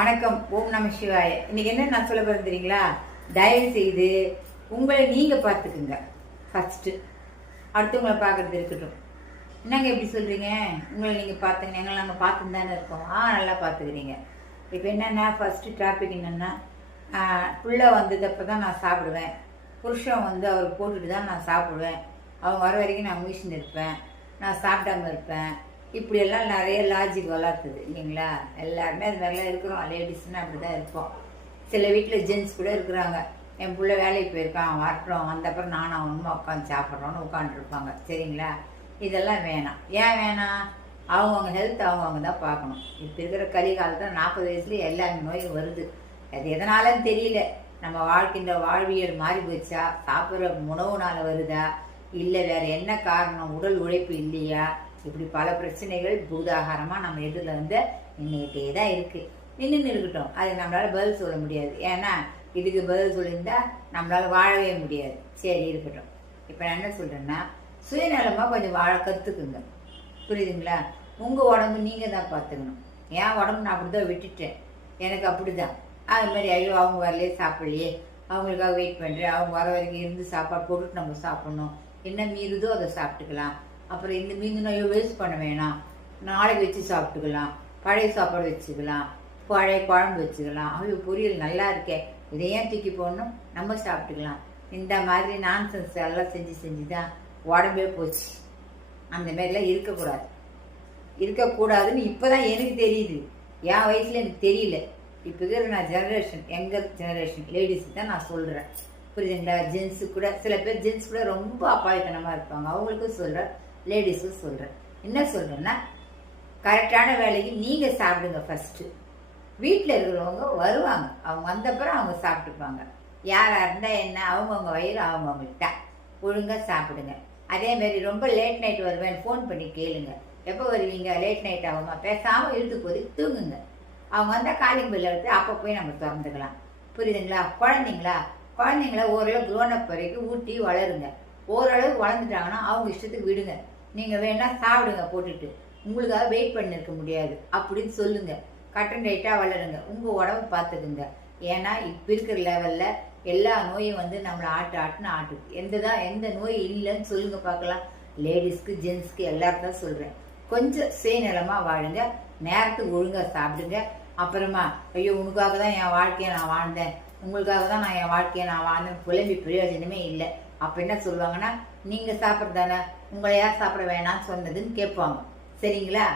வணக்கம் ஓம் நம சிவாய. இன்னைக்கு என்ன நான் சொல்ல போறேன் தெரியுங்களா? தயவு செய்து உங்களை நீங்க பார்த்துக்குங்க. ஃபர்ஸ்ட் அடுத்தவங்களை பார்க்கறது இருக்கட்டும். என்னங்க எப்படி சொல்றீங்க? உங்களை நீங்க பார்த்துங்க எங்களை நாங்கள் பார்த்துன்னு தானே இருக்கோம். ஆ நல்லா பார்த்துக்கிறீங்க. இப்போ என்னென்னா ஃபர்ஸ்ட் டாபிக் என்னென்னா புள்ள வந்ததப்போ தான் நான் சாப்பிடுவேன். புருஷன் வந்து அவர் போட்டுட்டு தான் நான் சாப்பிடுவேன். அவங்க வர வரைக்கும் நான் மிஷின் இருப்பேன். நான் சாப்பிடாம இருப்பேன். இப்படியெல்லாம் நிறைய லாஜிக் வளர்த்துது இல்லைங்களா? எல்லாருமே அது மாதிரிலாம் இருக்கிறோம். லேடிஸ்னால் அப்படி தான் இருப்போம். சில வீட்டில் ஜென்ஸ் கூட இருக்கிறாங்க. என் பிள்ளை வேலைக்கு போயிருக்கான் வரட்டும். வந்தப்பறம் நானும் அவனுமா உட்காந்து சாப்பிட்றோன்னு உட்காந்துருப்பாங்க சரிங்களா? இதெல்லாம் வேணாம். ஏன் வேணாம்? அவங்கவுங்க ஹெல்த் அவங்கவுங்க தான் பார்க்கணும். இப்போ இருக்கிற கலி காலத்தில் நாற்பது வயசுலேயே எல்லா நோயும் வருது. அது எதனாலன்னு தெரியல. நம்ம வாழ்க்கின்ற வாழ்வியல் மாறி போச்சா? சாப்பிட்ற உணவுனால வருதா? இல்லை வேறு என்ன காரணம்? உடல் உழைப்பு இல்லையா? இப்படி பல பிரச்சனைகள் பூதாகாரமாக நம்ம எதிரில் வந்து நின்றுக்கிட்டே தான் இருக்குது நின்று இருக்கட்டும் அது நம்மளால் பதில் சொல்ல முடியாது. ஏன்னா இதுக்கு பதில் சொல்லியிருந்தா நம்மளால் வாழவே முடியாது. சரி இருக்கட்டும். இப்போ நான் என்ன சொல்கிறேன்னா சுயநலமாக கொஞ்சம் வாழ கற்றுக்குங்க புரியுதுங்களா? உங்கள் உடம்பு நீங்கள் தான் பார்த்துக்கணும் என் உடம்பு நான் அப்படி தான் விட்டுட்டேன். எனக்கு அப்படி தான் அது மாதிரி ஐயோ அவங்க வரலையே சாப்பிடலையே. அவங்களுக்காக வெயிட் பண்ணுறேன் அவங்க வர வரைக்கும் இருந்து சாப்பாடு போட்டுட்டு நம்ம சாப்பிட்ணும். என்ன மீறுதோ அதை சாப்பிட்டுக்கலாம். அப்புறம் இந்த மீந்து ஐயோ வேஸ்ட் பண்ண வேணாம். நாளைக்கு வச்சு சாப்பிட்டுக்கலாம். பழைய சாப்பாடு வச்சுக்கலாம். பழைய குழம்பு வச்சுக்கலாம். ஐயோ பொரியல் நல்லா இருக்கே. இதை ஏன் தூக்கி போடணும்? நம்ம சாப்பிட்டுக்கலாம். இந்த மாதிரி நான்சென்ஸ் எல்லாம் செஞ்சு செஞ்சு தான் உடம்பே போச்சு. அந்த மாதிரிலாம் இருக்கக்கூடாது. இருக்கக்கூடாதுன்னு இப்போ தான் எனக்கு தெரியுது. என் வயசில் எனக்கு தெரியல. இப்போ இருக்கிற நான் ஜெனரேஷன் எங்கர் ஜெனரேஷன் லேடிஸ் தான் நான் சொல்கிறேன் புரியுதுங்களா? ஜென்ஸு கூட சில பேர் ஜென்ஸ் கூட ரொம்ப அப்பாயத்தனமாக இருப்பாங்க. அவங்களுக்கும் சொல்கிறேன் லேடிஸும் சொல்கிறேன் என்ன சொல்கிறேன்னா கரெக்டான வேலைக்கு நீங்கள் சாப்பிடுங்க ஃபஸ்ட்டு வீட்டில் இருக்கிறவங்க வருவாங்க. அவங்க வந்தப்புறம் அவங்க சாப்பிட்டுப்பாங்க. யாராக இருந்தால் என்ன அவங்கவுங்க வயிறு அவங்கவுங்கள்ட்ட. ஒழுங்காக சாப்பிடுங்க. அதே மாதிரி ரொம்ப லேட் நைட் வருவேன் ஃபோன் பண்ணி கேளுங்க. எப்போ வருவீங்க? லேட் நைட் ஆகுமா? பேசாமல் இழுத்து போய் தூங்குங்க. அவங்க வந்தால் காலிங் பில் எடுத்து அப்போ போய் நம்ம திறந்துக்கலாம். புரியுதுங்களா? குழந்தைங்களா? குழந்தைங்கள ஓரளவு க்ரோன் அப் வரைக்கும் ஊட்டி வளருங்க. ஓரளவு வளர்ந்துட்டாங்கன்னா அவங்க இஷ்டத்துக்கு விடுங்க. நீங்கள் வேணால் சாப்பிடுங்க போட்டுட்டு. உங்களுக்காக வெயிட் பண்ணிருக்க முடியாது. அப்படின்னு சொல்லுங்க. கட்டன் டைட்டாக வளருங்க. உங்கள் உடம்பு பார்த்துக்குங்க. ஏன்னா இப்போ இருக்கிற லெவலில் எல்லா நோயும் வந்து நம்மளை ஆட்டு ஆட்டுன்னு ஆட்டுது. எந்த தான் எந்த நோய் இல்லைன்னு சொல்லுங்க பார்க்கலாம். லேடிஸ்க்கு ஜென்ஸ்க்கு எல்லாருக்கும் தான் சொல்கிறேன் கொஞ்சம் சுயநலமாக வாழுங்க. நேரத்துக்கு ஒழுங்காக சாப்பிடுங்க. அப்புறமா ஐயோ உனக்காக தான் என் வாழ்க்கையை நான் வாழ்ந்தேன். உங்களுக்காக தான் நான் என் வாழ்க்கையை நான் வாழ்ந்தேன். புலம்பி பிரயோஜனமே இல்லை. அப்போ என்ன சொல்லுவாங்கன்னா நீங்கள் சாப்பிட்றதானே உங்களை யார் சாப்பிட வேணாம்னு சொன்னதுன்னு கேட்பாங்க. சரிங்களா?